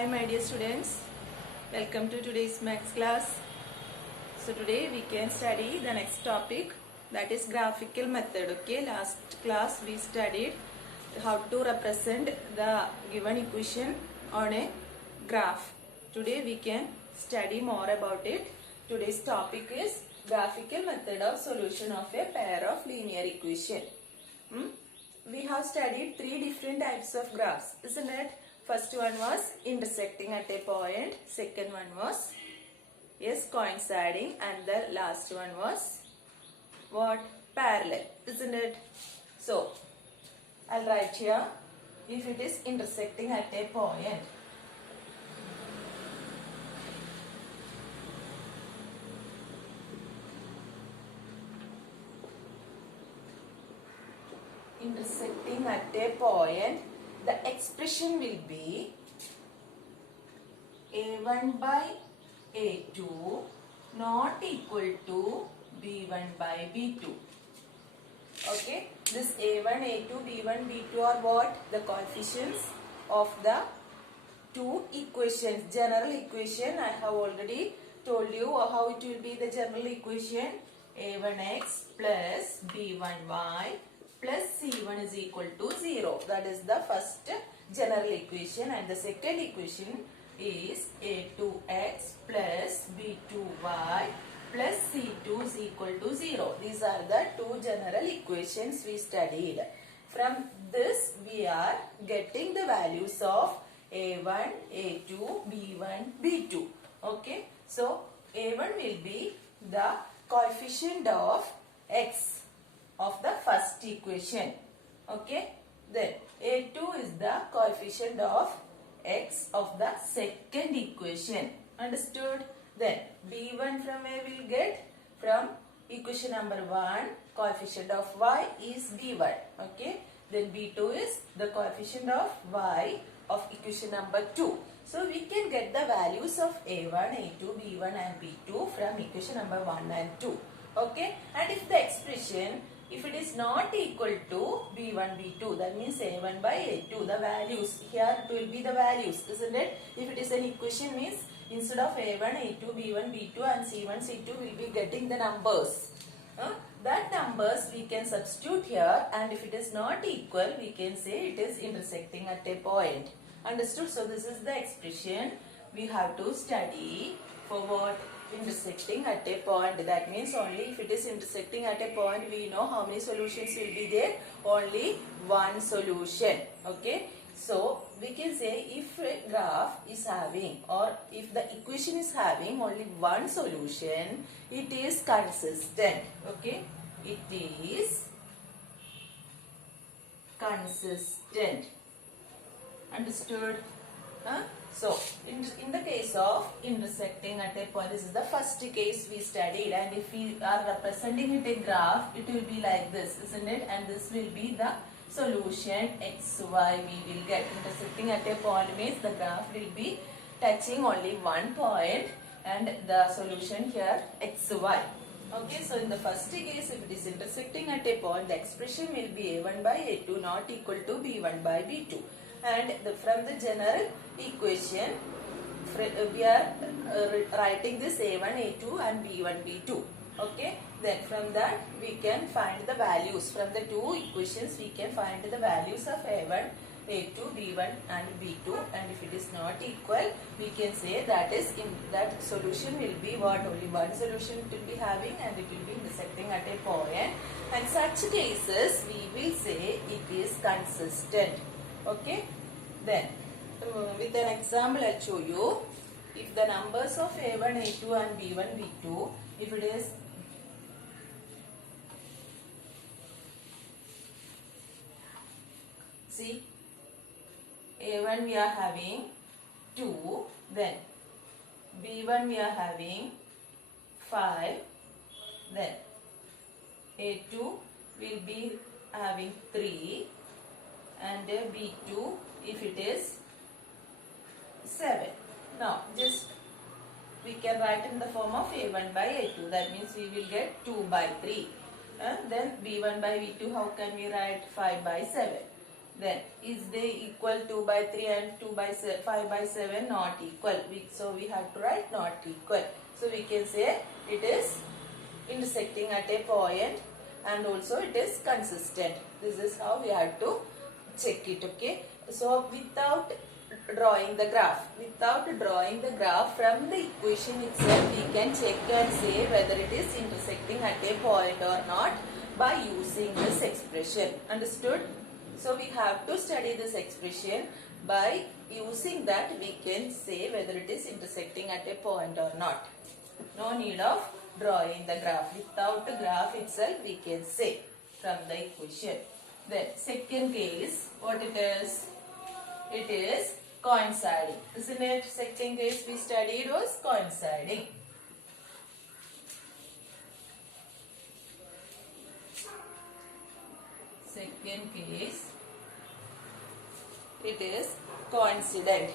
Hi my dear students, welcome to today's maths class. So today we can study the next topic, that is graphical method. Okay, last class we studied how to represent the given equation on a graph. Today we can study more about it. Today's topic is graphical method of solution of a pair of linear equation. We have studied three different types of graphs, isn't it? First one was intersecting at a point, second one was coinciding, and the last one was what? Parallel, isn't it? So I'll write here, if it is intersecting at a point, intersecting at a point, the expression will be a1 by a2 not equal to b1 by b2. Okay, this a1, a2, b1, b2 are what? The coefficients of the two equations. General equation, I have already told you how it will be. The general equation, a1x plus b1y plus c1 is equal to 0. That is the first general equation, and the second equation is a2x plus b2y plus c2 is equal to 0. These are the two general equations we studied. From this we are getting the values of a1, a2, b1, b2. Okay, so a1 will be the coefficient of x of the first equation. Okay, then a2 is the coefficient of x of the second equation. Understood? Then b1 from where we will get? From equation number 1, coefficient of y is b1. Okay, then b2 is the coefficient of y of equation number 2. So we can get the values of a1, a2, b1 and b2 from equation number 1 and 2. Okay, and if the expression, if it is not equal to b1, b2, that means a1 by a2, the values, here it will be the values, isn't it? If it is an equation, means instead of a1, a2, b1, b2 and c1, c2, we will be getting the numbers. That numbers we can substitute here, and if it is not equal, we can say it is intersecting at a point. Understood? So this is the expression we have to study for what? Intersecting at a point. That means only if it is intersecting at a point, we know how many solutions will be there? Only one solution. Okay, so we can say if a graph is having, or if the equation is having only one solution, it is consistent. Okay, it is consistent. Understood? So, in the case of intersecting at a point, this is the first case we studied, and if we are representing it in graph, it will be like this, isn't it? And this will be the solution xy we will get. Intersecting at a point means the graph will be touching only one point, and the solution here xy. Okay, so in the first case, if it is intersecting at a point, the expression will be a1 by a2 not equal to b1 by b2. And from the general equation, we are writing this a1, a2 and b1, b2. Okay, then from that we can find the values. From the two equations we can find the values of a1, a2, b1 and b2, and if it is not equal, we can say that is in that solution will be what? Only one solution it will be having, and it will be intersecting at a point. And such cases we will say it is consistent. Okay, then with an example I'll show you. If the numbers of a1, a2 and b1, b2, if it is see, a1 we are having 2, then b1 we are having 5, then a2 will be having 3, and b2 if it is 7. Now just we can write in the form of a1 by a2, that means we will get 2 by 3. Then b1 by b2, how can we write? 5 by 7. Then is they equal 2 by 3 and 5 by 7 not equal? So we have to write not equal. So we can say it is intersecting at a point and also it is consistent. This is how we have to check it. Okay. So without drawing the graph from the equation itself, we can check and say whether it is intersecting at a point or not by using this expression. Understood? So we have to study this expression. By using that, we can say whether it is intersecting at a point or not. No need of drawing the graph. Without the graph itself, we can say from the equation. Then second case, what it is? It is coinciding. Isn't it? Second case we studied was coinciding. Second case, it is coincident.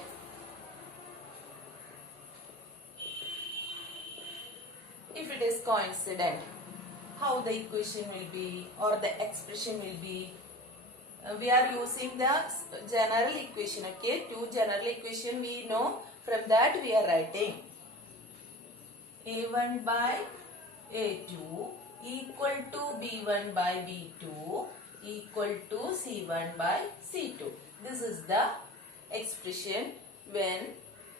If it is coincident, how the equation will be or the expression will be? We are using the general equation. Okay, two general equation we know. From that we are writing A1 by A2 equal to B1 by B2 equal to C1 by C2. This is the expression when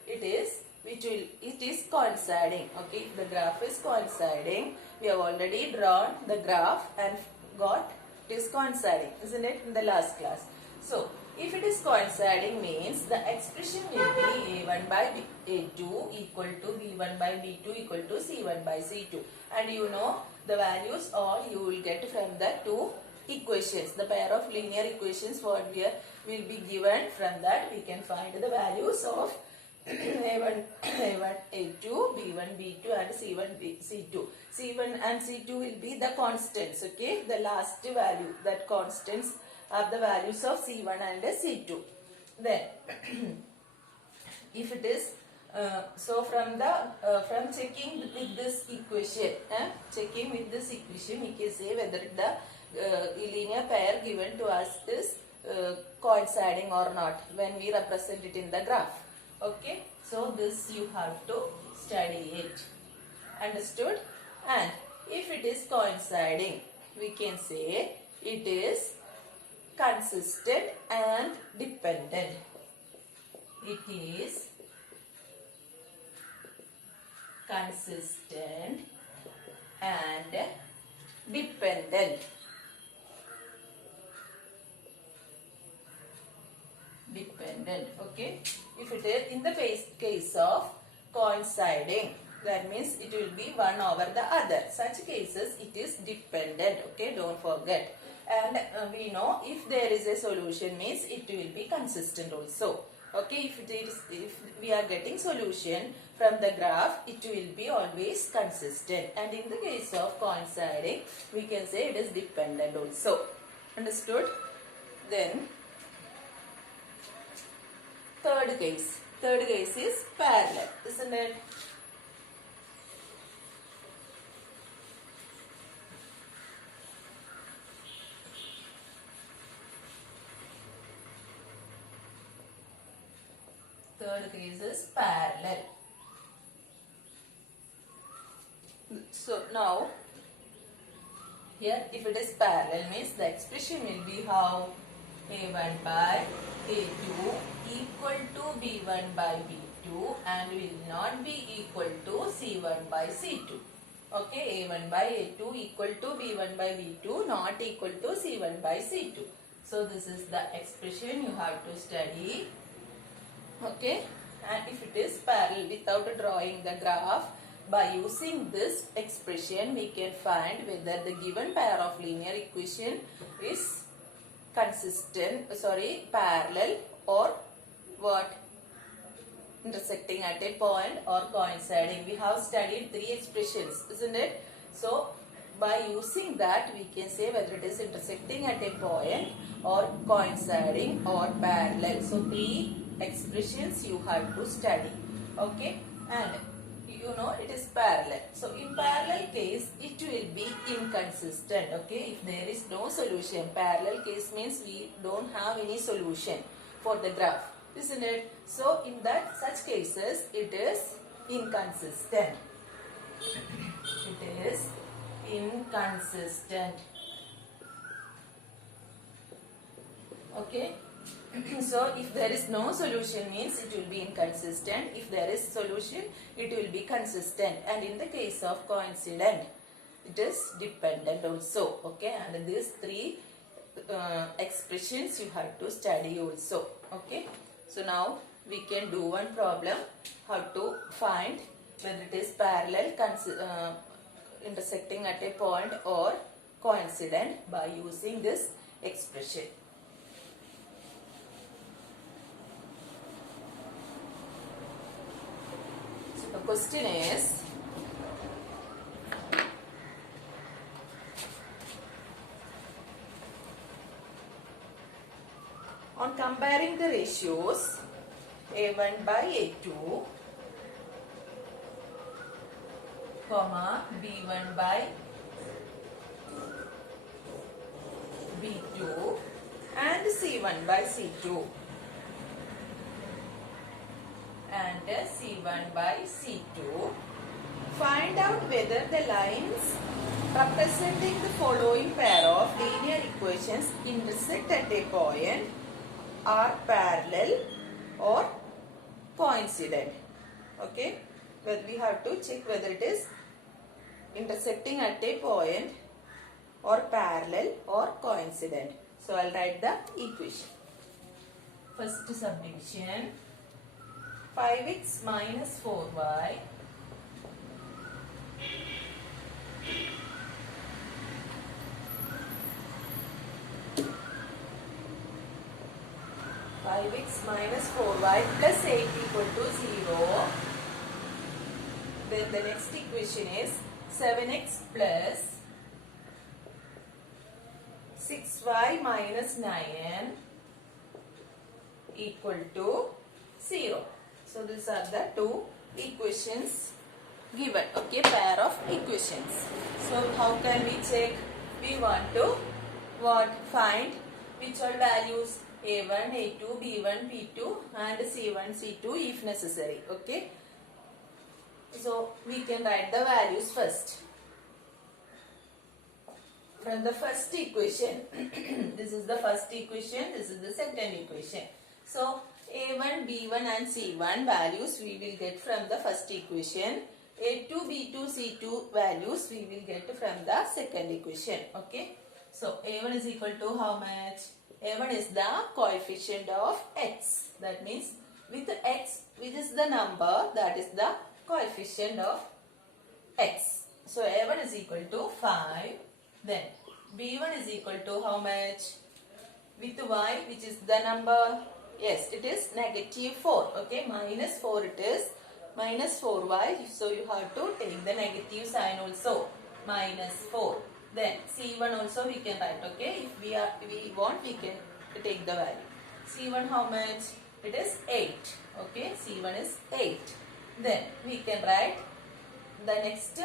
it is coinciding. Okay, if the graph is coinciding, we have already drawn the graph and got it is coinciding, isn't it, in the last class. So if it is coinciding means the expression will be A1 by A2 equal to B1 by B2 equal to C1 by C2, and you know the values all you will get from the two equations. The pair of linear equations what we will be given. From that we can find the values of A1, A2, B1, B2 and C1, C2. C1 and C2 will be the constants, okay? The last value, that constants are the values of C1 and C2. Then, if it is, so from checking with this equation, we can say whether the linear pair given to us is coinciding or not when we represent it in the graph. Okay, so this you have to study it. Understood? And if it is coinciding, we can say it is consistent and dependent. It is consistent and dependent. Okay. If it is in the case of coinciding, that means it will be one over the other. Such cases it is dependent. Okay, don't forget. And we know if there is a solution means it will be consistent also. Okay, if we are getting solution from the graph, it will be always consistent. And in the case of coinciding, we can say it is dependent also. Understood? Then third case is parallel, isn't it? Third case is parallel. So now here if it is parallel means the expression will be how? A1 by A2 equal to B1 by B2 and will not be equal to C1 by C2. Okay, A1 by A2 equal to B1 by B2 not equal to C1 by C2. So this is the expression you have to study. Okay, and if it is parallel without drawing the graph, by using this expression we can find whether the given pair of linear equation is parallel or what? Intersecting at a point or coinciding. We have studied three expressions, isn't it? So by using that we can say whether it is intersecting at a point or coinciding or parallel. So three expressions you have to study. Okay, and you know it is parallel. So in parallel case it will be inconsistent. Okay, if there is no solution, parallel case means we don't have any solution for the graph, isn't it? So in that such cases it is inconsistent. It is inconsistent. Okay. So if there is no solution means it will be inconsistent. If there is solution, it will be consistent. And in the case of coincident, it is dependent also. Okay, and these three expressions you have to study also. Okay, so now we can do one problem, how to find whether it is parallel, intersecting at a point, or coincident by using this expression. The question is, on comparing the ratios A1 by A2, comma B1 by B2 and C1 by C2 and C1 by C2, find out whether the lines representing the following pair of linear equations intersect at a point are parallel or coincident. Okay, well, we have to check whether it is intersecting at a point or parallel or coincident. So I'll write the equation. First subdivision, 5x minus 4y minus 4y plus 8 equal to 0. Then the next equation is 7x plus 6y minus 9 equal to 0. So these are the two equations given. Okay, pair of equations. So how can we check? We want to find which all values A1, A2, B1, B2 and C1, C2 if necessary. Okay. So we can write the values first. From the first equation, this is the first equation, this is the second equation. So A1, B1 and C1 values we will get from the first equation. A2, B2, C2 values we will get from the second equation. Okay. So A1 is equal to how much? A1 is the coefficient of x. That means with x, which is the number, that is the coefficient of x. So A1 is equal to 5. Then B1 is equal to how much? With y, which is the number, yes, it is negative 4. Okay, minus 4 it is. Minus 4y. So you have to take the negative sign also. Minus 4. Then C1 also we can write. Okay, if we want, we can take the value. C1 how much? It is 8. Okay, C1 is 8. Then we can write the next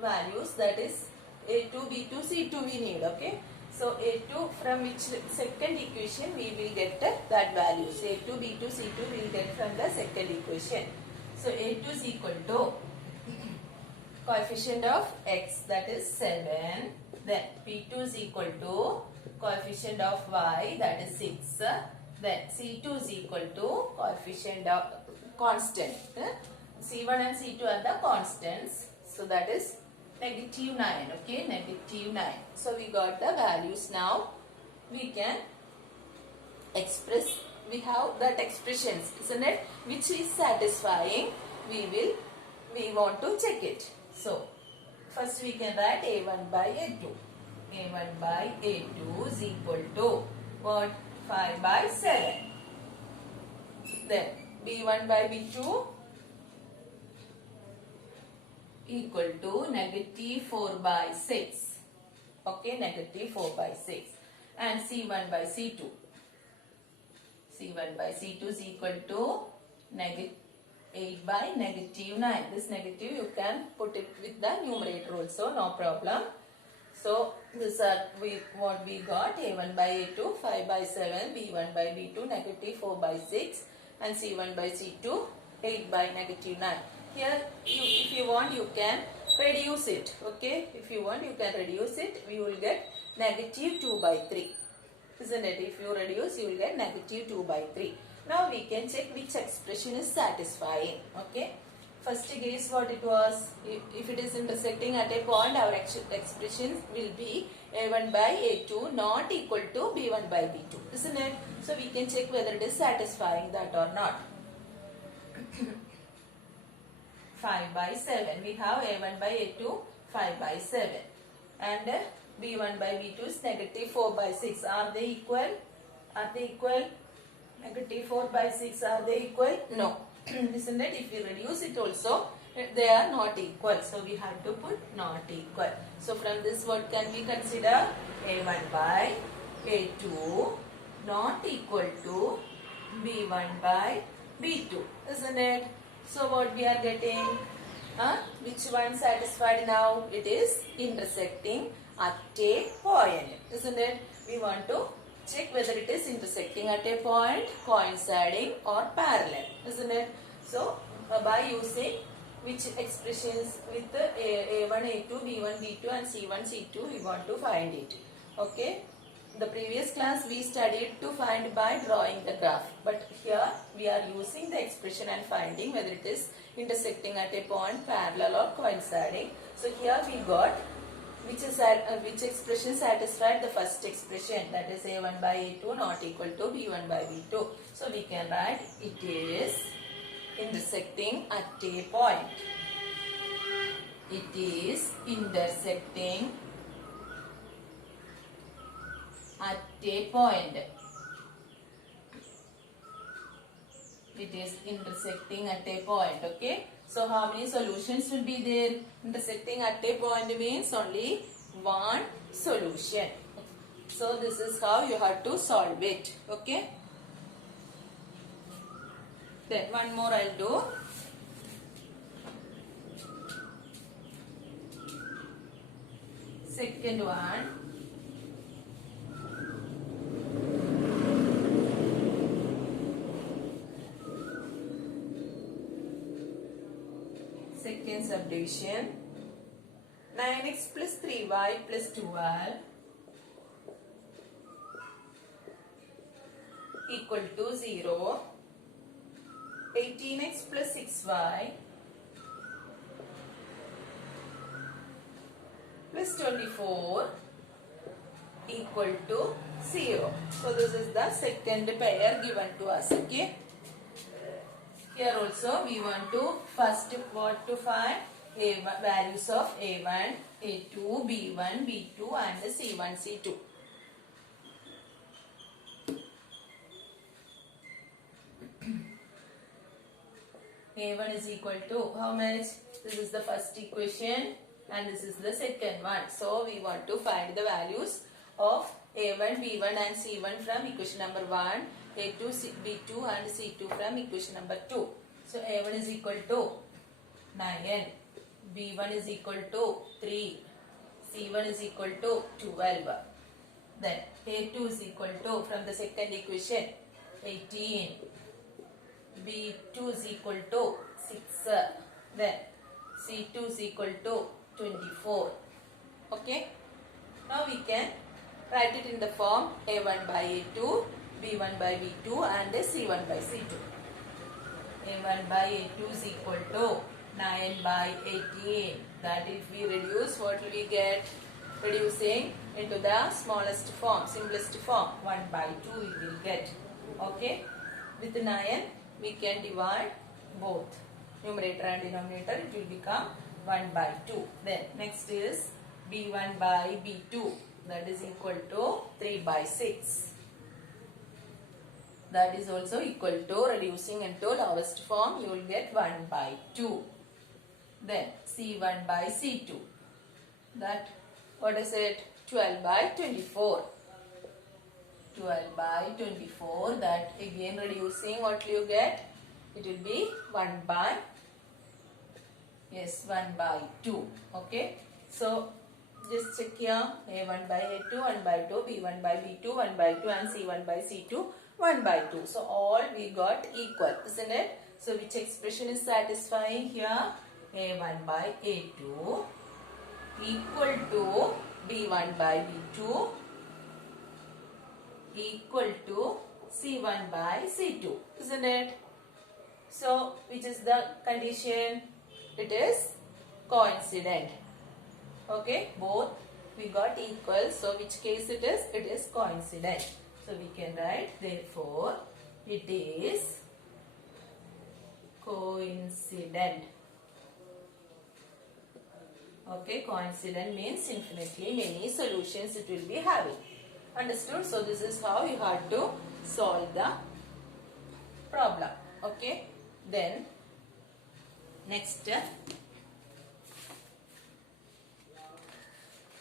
values, that is A2, B2, C2 we need. Okay, so A2, from which second equation we will get that values. A2, B2, C2 we will get from the second equation. So A2 is equal to coefficient of x, that is 7. Then P2 is equal to coefficient of y, that is 6. Then C2 is equal to coefficient of constant. C1 and C2 are the constants. So that is negative 9. Okay, negative 9. So we got the values. Now we can express, we have that expressions, isn't it, which is satisfying. We want to check it. So first we can write A1 by A2. A1 by A2 is equal to what? 5 by 7. Then B1 by B2 equal to negative 4 by 6. Okay, negative 4 by 6. And C1 by C2. C1 by C2 is equal to negative 8 by negative 9. This negative you can put it with the numerator also, no problem. So this are what we got: a1 by a2 5 by 7, b1 by b2 negative 4 by 6, and c1 by c2 8 by negative 9. Here if you want you can reduce it. Okay, if you want you can reduce it. We will get negative 2 by 3. Isn't it? If you reduce, you will get negative 2 by 3. Now we can check which expression is satisfying. Okay. First guess what it was. If it is intersecting at a point, our expression will be a1 by a2 not equal to b1 by b2. Isn't it? So we can check whether it is satisfying that or not. 5 by 7. We have a1 by a2 5 by 7. And b1 by b2 is negative 4 by 6. Are they equal? Are they equal? Negative 4 by 6, are they equal? No. Isn't it? If we reduce it also, they are not equal. So we have to put not equal. So from this what can we consider? a1 by a2 not equal to b1 by b2. Isn't it? So what we are getting? Which one satisfied now? It is intersecting at a point. Isn't it? We want to check whether it is intersecting at a point, coinciding or parallel. Isn't it? So by using which expressions with a1, a2, b1, b2 and c1, c2 we want to find it. Okay. The previous class we studied to find by drawing the graph. But here we are using the expression and finding whether it is intersecting at a point, parallel or coinciding. So here we got which expression satisfied the first expression, that is a1 by a2 not equal to b1 by b2. So we can write it is intersecting at a point. It is intersecting at a point. It is intersecting at a point. Okay. So how many solutions will be there? Intersecting at a point means only one solution. So this is how you have to solve it. Okay. Then one more I'll do. Second one. Second subdivision. 9x plus 3y plus 12 equal to 0. 18x plus 6y plus 24 equal to 0. So this is the second pair given to us. Okay. Here also we want to first what to find? Values of a1, a2, b1, b2 and c1, c2. a1 is equal to how much? This is the first equation and this is the second one. So we want to find the values of a1, b1 and c1 from equation number 1, a2, b2 and c2 from equation number 2. So a1 is equal to 9, b1 is equal to 3, c1 is equal to 12. Then a2 is equal to, from the second equation, 18. b2 is equal to 6. Then c2 is equal to 24. Okay. Now we can write it in the form a1 by a2, b1 by b2 and c1 by c2. a1 by a2 is equal to 9 by 18. That if we reduce, what will we get? Reducing into the smallest form, simplest form, 1 by 2 we will get. Okay. With 9 we can divide both numerator and denominator. It will become 1 by 2. Then next is b1 by b2. That is equal to 3 by 6. That is also equal to, reducing into lowest form, you will get 1 by 2. Then c1 by c2. That, what is it? 12 by 24. 12 by 24. That again reducing, what will you get? it will be 1 by, yes, 1 by 2. Okay. So just check here, A1 by A2, 1 by 2, B1 by B2, 1 by 2, and C1 by C2, 1 by 2. So all we got equal, isn't it? So which expression is satisfying here? A1 by A2 equal to B1 by B2 equal to C1 by C2, isn't it? So which is the condition? It is coincident. Okay, both we got equal. So which case it is? It is coincident. So we can write, therefore it is coincident. Okay, coincident means infinitely many solutions it will be having. Understood? So this is how you have to solve the problem. Okay, then next,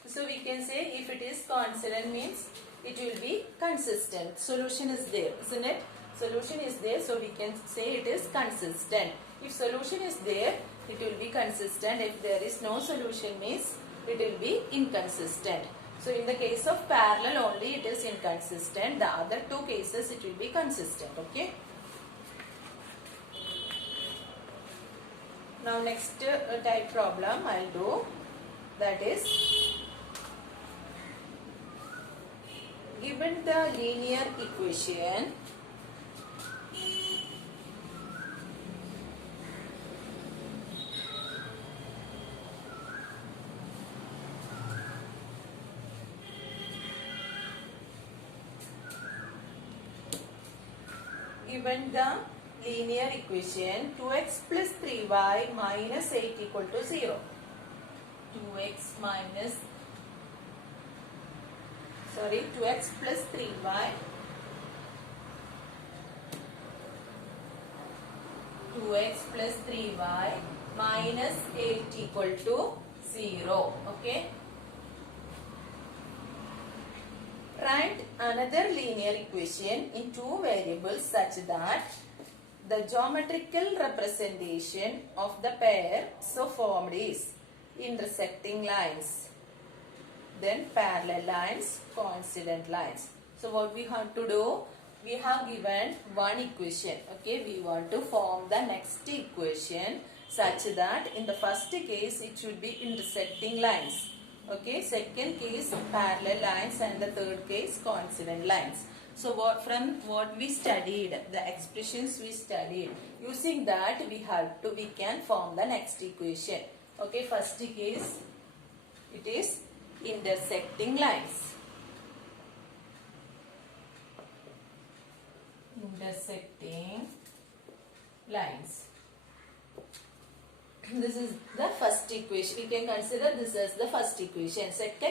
so we can say if it is coincident means it will be consistent. Solution is there, isn't it? Solution is there, so we can say it is consistent. If solution is there, it will be consistent. If there is no solution means it will be inconsistent. So in the case of parallel only it is inconsistent. The other two cases it will be consistent. Okay. Now next type problem I'll do, that is, given the linear equation given the linear equation 2x plus 3y minus 8 equal to 0. 2x plus 3y 2x plus 3y minus 8 equal to 0. Okay. Write another linear equation in two variables such that the geometrical representation of the pair so formed is intersecting lines, then parallel lines, coincident lines. So what we have to do? We have given one equation. Okay, we want to form the next equation such that in the first case it should be intersecting lines. Okay, second case parallel lines, and the third case coincident lines. So from what we studied, the expressions we studied, using that we can form the next equation. Okay, first case it is intersecting lines. Intersecting lines. This is the first equation. We can consider this as the first equation. Second